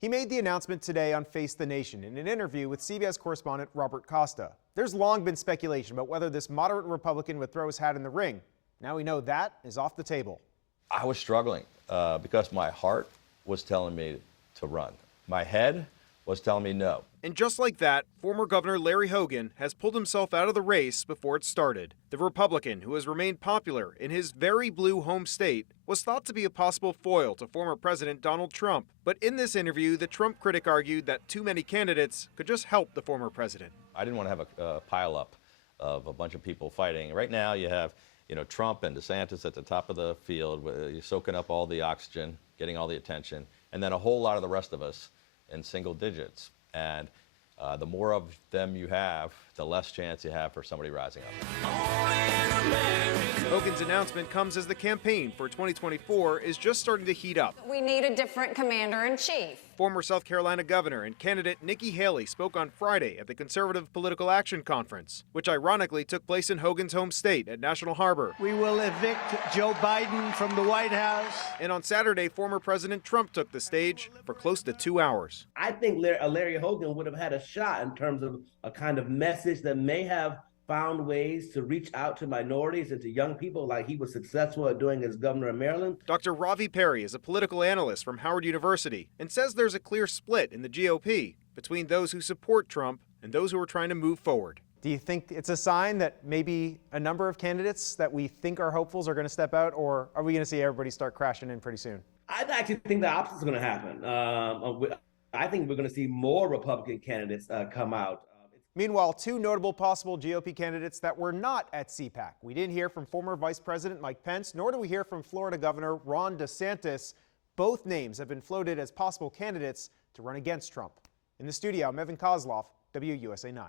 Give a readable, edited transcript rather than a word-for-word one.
He made the announcement today on Face the Nation in an interview with CBS correspondent Robert Costa. There's long been speculation about whether this moderate Republican would throw his hat in the ring. Now we know that is off the table. I was struggling because my heart was telling me to run. My head was telling me no. And just like that, former Governor Larry Hogan has pulled himself out of the race before it started. The Republican, who has remained popular in his very blue home state, was thought to be a possible foil to former President Donald Trump. But in this interview, the Trump critic argued that too many candidates could just help the former president. I didn't want to have a pile-up of a bunch of people fighting. Right now you have Trump and DeSantis at the top of the field. You're soaking up all the oxygen, getting all the attention, and then a whole lot of the rest of us in single digits. And the more of them you have, the less chance you have for somebody rising up. Hogan's announcement comes as the campaign for 2024 is just starting to heat up. We need a different commander-in-chief. Former South Carolina governor and candidate Nikki Haley spoke on Friday at the Conservative Political Action Conference, which ironically took place in Hogan's home state at National Harbor. We will evict Joe Biden from the White House. And on Saturday, former President Trump took the stage for close to 2 hours. I think Larry Hogan would have had a shot in terms of a kind of message that may have found ways to reach out to minorities and to young people like he was successful at doing as governor of Maryland. Dr. Ravi Perry is a political analyst from Howard University and says there's a clear split in the GOP between those who support Trump and those who are trying to move forward. Do you think it's a sign that maybe a number of candidates that we think are hopefuls are going to step out, or are we going to see everybody start crashing in pretty soon? I actually think the opposite is going to happen. I think we're going to see more Republican candidates come out. Meanwhile, two notable possible GOP candidates that were not at CPAC. We didn't hear from former Vice President Mike Pence, nor do we hear from Florida Governor Ron DeSantis. Both names have been floated as possible candidates to run against Trump. In the studio, I'm Koslof, WUSA 9.